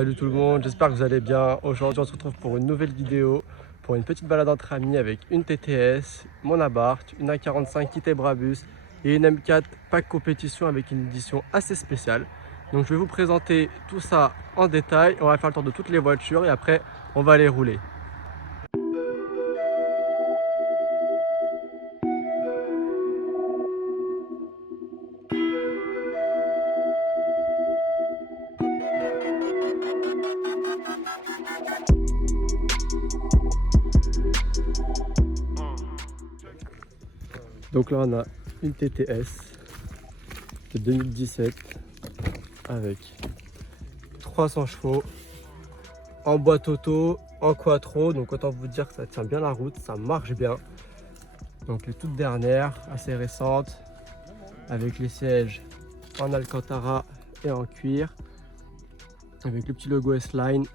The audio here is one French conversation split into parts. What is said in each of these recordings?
Salut tout le monde, j'espère que vous allez bien. Aujourd'hui on se retrouve pour une nouvelle vidéo, pour une petite balade entre amis avec une TTS, mon Abarth, une A45 Kit Brabus et une M4 pack compétition avec une édition assez spéciale. Donc je vais vous présenter tout ça en détail, on va faire le tour de toutes les voitures et après on va les rouler. Donc là on a une TTS de 2017 avec 300 chevaux en boîte auto, en quattro, donc autant vous dire que ça tient bien la route, ça marche bien. Donc les toutes dernières, assez récentes, avec les sièges en Alcantara et en cuir, avec le petit logo S-Line,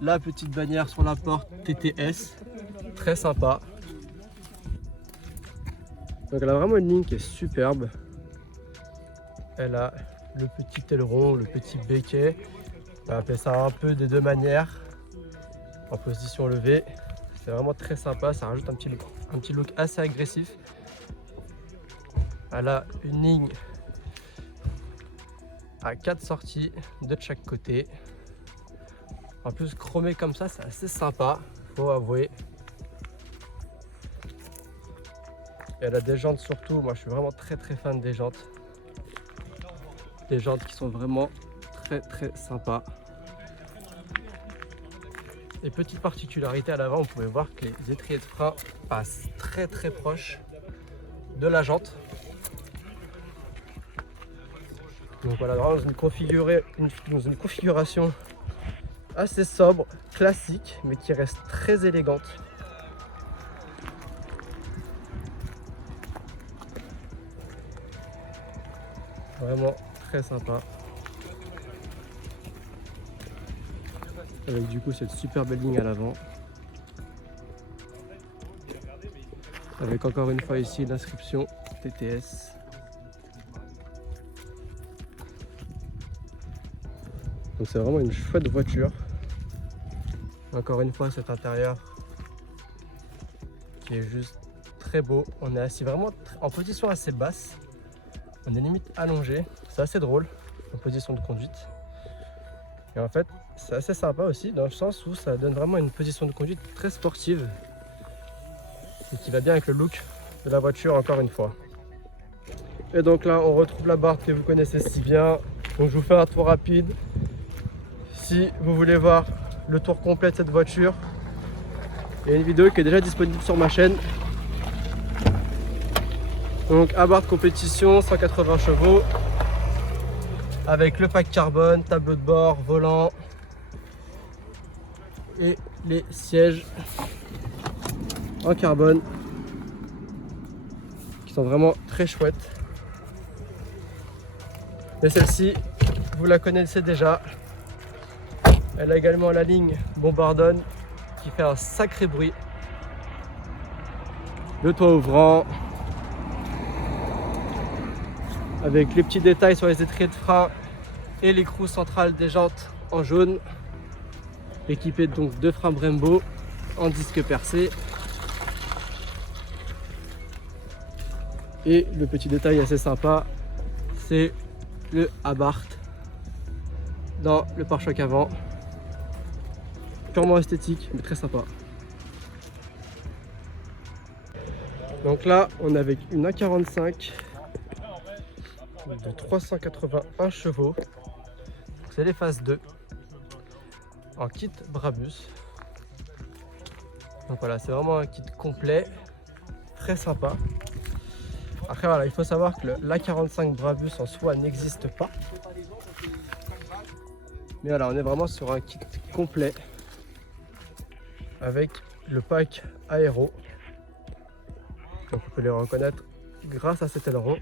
la petite bannière sur la porte TTS, très sympa. Donc elle a vraiment une ligne qui est superbe. Elle a le petit aileron, le petit béquet. On va appeler ça un peu des deux manières, en position levée. C'est vraiment très sympa, ça rajoute un petit look assez agressif. Elle a une ligne à 4 sorties, de chaque côté. En plus chromé comme ça, c'est assez sympa, faut avouer. Et elle a des jantes surtout, moi je suis vraiment très fan des jantes. Des jantes qui sont vraiment très sympas. Et petite particularité à l'avant, vous pouvez voir que les étriers de frein passent très proche de la jante. Donc voilà, vraiment dans une configuration assez sobre, classique, mais qui reste très élégante. Vraiment très sympa. Avec du coup cette super belle ligne à l'avant. Avec encore une fois ici l'inscription TTS. Donc c'est vraiment une chouette voiture. Encore une fois cet intérieur qui est juste très beau. On est assis vraiment en position assez basse. On est limite allongé. C'est assez drôle en position de conduite. Et en fait c'est assez sympa aussi dans le sens où ça donne vraiment une position de conduite très sportive. Et qui va bien avec le look de la voiture encore une fois. Et donc là on retrouve la barre que vous connaissez si bien. Donc je vous fais un tour rapide. Si vous voulez voir le tour complet de cette voiture, il y a une vidéo qui est déjà disponible sur ma chaîne. Donc Abarth compétition, 180 chevaux, avec le pack carbone, tableau de bord, volant et les sièges en carbone qui sont vraiment très chouettes. Et celle-ci, vous la connaissez déjà. Elle a également la ligne Bombardone qui fait un sacré bruit. Le toit ouvrant, avec les petits détails sur les étriers de frein et l'écrou central des jantes en jaune, équipé donc de freins Brembo en disque percé. Et le petit détail assez sympa, c'est le Abarth dans le pare-choc avant. Purement esthétique, mais très sympa. Donc là, on est avec une A45 de 381 chevaux. C'est les phases 2 en kit Brabus. Donc voilà, c'est vraiment un kit complet, très sympa. Après voilà, il faut savoir que l'A45 Brabus en soi n'existe pas. Mais voilà, on est vraiment sur un kit complet avec le pack aéro. Donc on peut les reconnaître grâce à cet aileron.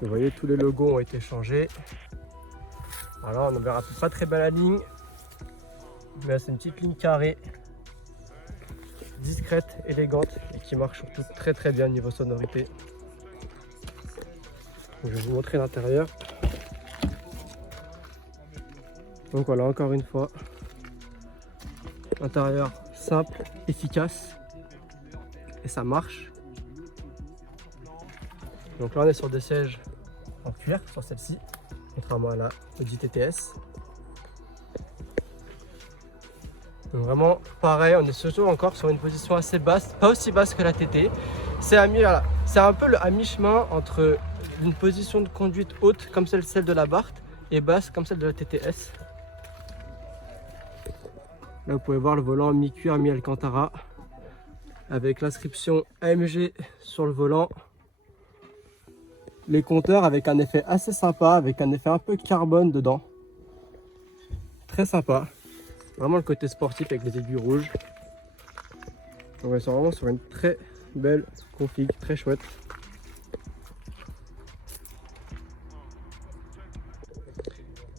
Vous voyez, tous les logos ont été changés. Alors on ne verra pas très bien la ligne, mais c'est une petite ligne carrée, discrète, élégante et qui marche surtout très bien niveau sonorité. Je vais vous montrer l'intérieur. Donc voilà, encore une fois, intérieur simple, efficace, et ça marche. Donc là on est sur des sièges en cuir sur celle-ci, contrairement à la Audi TTS. Donc vraiment pareil, on est surtout encore sur une position assez basse, pas aussi basse que la TT. C'est un peu à mi-chemin entre une position de conduite haute comme celle de la Barth et basse comme celle de la TTS. Là vous pouvez voir le volant mi-cuir, mi-alcantara avec l'inscription AMG sur le volant. Les compteurs avec un effet assez sympa, avec un effet un peu carbone dedans. Très sympa. Vraiment le côté sportif avec les aiguilles rouges. On est vraiment sur une très belle config, très chouette.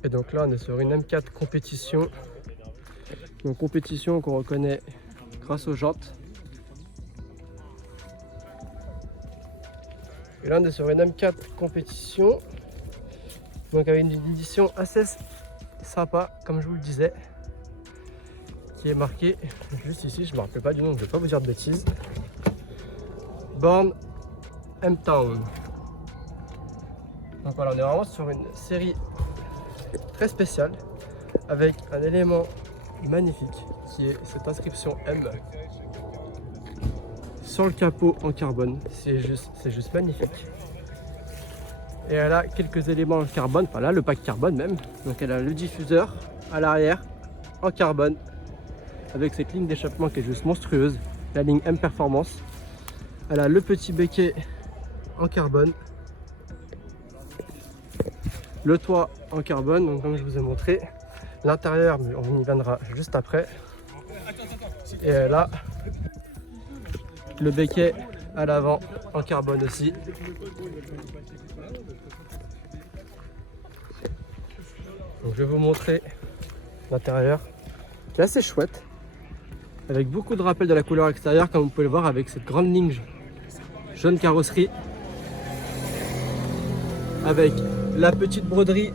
Et donc là on est sur une M4 compétition. Donc compétition qu'on reconnaît grâce aux jantes. Et là on est sur une M4 compétition. Donc avec une édition assez sympa comme je vous le disais. Qui est marqué juste ici, je ne me rappelle pas du nom, je ne vais pas vous dire de bêtises. Born M-Town. Donc voilà, on est vraiment sur une série très spéciale avec un élément magnifique qui est cette inscription M sur le capot en carbone. C'est juste magnifique. Et elle a quelques éléments en carbone, enfin là le pack carbone même. Donc elle a le diffuseur à l'arrière en carbone avec cette ligne d'échappement qui est juste monstrueuse, la ligne M Performance. Elle a le petit béquet en carbone, le toit en carbone, donc comme je vous ai montré, l'intérieur, mais on y viendra juste après. Et elle a le béquet à l'avant en carbone aussi. Donc je vais vous montrer l'intérieur qui est assez chouette, avec beaucoup de rappels de la couleur extérieure comme vous pouvez le voir, avec cette grande ligne jaune carrosserie, avec la petite broderie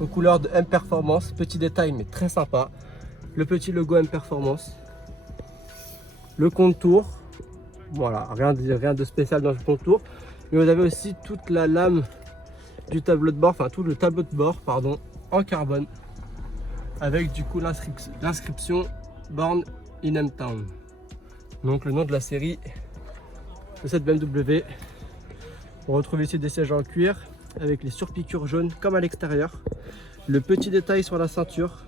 aux couleurs de M Performance, petit détail mais très sympa, le petit logo M Performance, le contour, voilà, rien de spécial dans le contour, mais vous avez aussi toute la lame du tableau de bord, enfin tout le tableau de bord pardon, en carbone, avec du coup l'inscription Born in M-Town, donc le nom de la série de cette BMW. On retrouve ici des sièges en cuir avec les surpiqûres jaunes comme à l'extérieur, le petit détail sur la ceinture,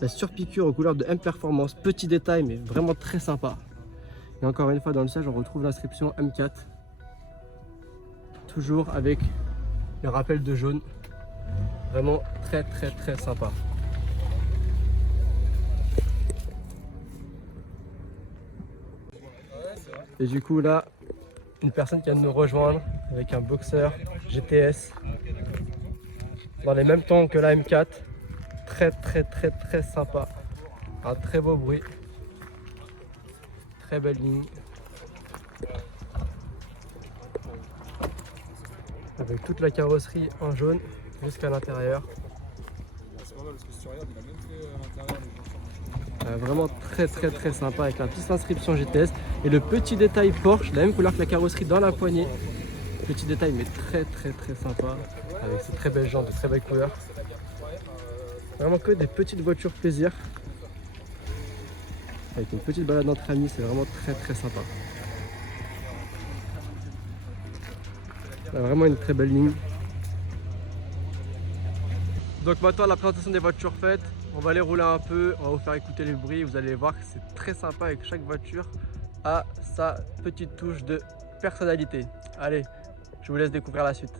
la surpiqûre aux couleurs de M Performance, petit détail mais vraiment très sympa. Et encore une fois dans le siège on retrouve l'inscription M4, toujours avec le rappel de jaune, vraiment très sympa. Et du coup là, une personne qui vient de nous rejoindre avec un Boxer GTS dans les mêmes tons que la M4, très sympa, un très beau bruit, très belle ligne, avec toute la carrosserie en jaune jusqu'à l'intérieur. Vraiment très sympa avec la petite inscription GTS et le petit détail Porsche, la même couleur que la carrosserie dans la poignée. Petit détail mais très sympa avec ces très belles jantes, de très belles couleurs. Vraiment que des petites voitures plaisir. Avec une petite balade entre amis, c'est vraiment très sympa. Là, vraiment une très belle ligne. Donc maintenant la présentation des voitures faite, on va aller rouler un peu, on va vous faire écouter les bruits, vous allez voir que c'est très sympa avec chaque voiture a sa petite touche de personnalité. Allez, je vous laisse découvrir la suite.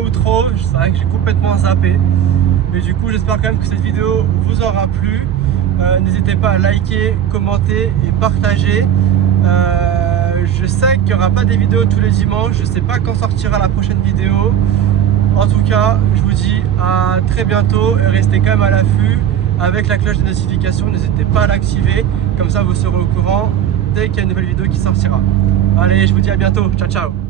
outro. C'est vrai que j'ai complètement zappé. Mais du coup, j'espère quand même que cette vidéo vous aura plu. N'hésitez pas à liker, commenter et partager. Je sais qu'il n'y aura pas des vidéos tous les dimanches. Je ne sais pas quand sortira la prochaine vidéo. En tout cas, je vous dis à très bientôt et restez quand même à l'affût avec la cloche de notification. N'hésitez pas à l'activer, comme ça vous serez au courant dès qu'il y a une nouvelle vidéo qui sortira. Allez, je vous dis à bientôt. Ciao, ciao.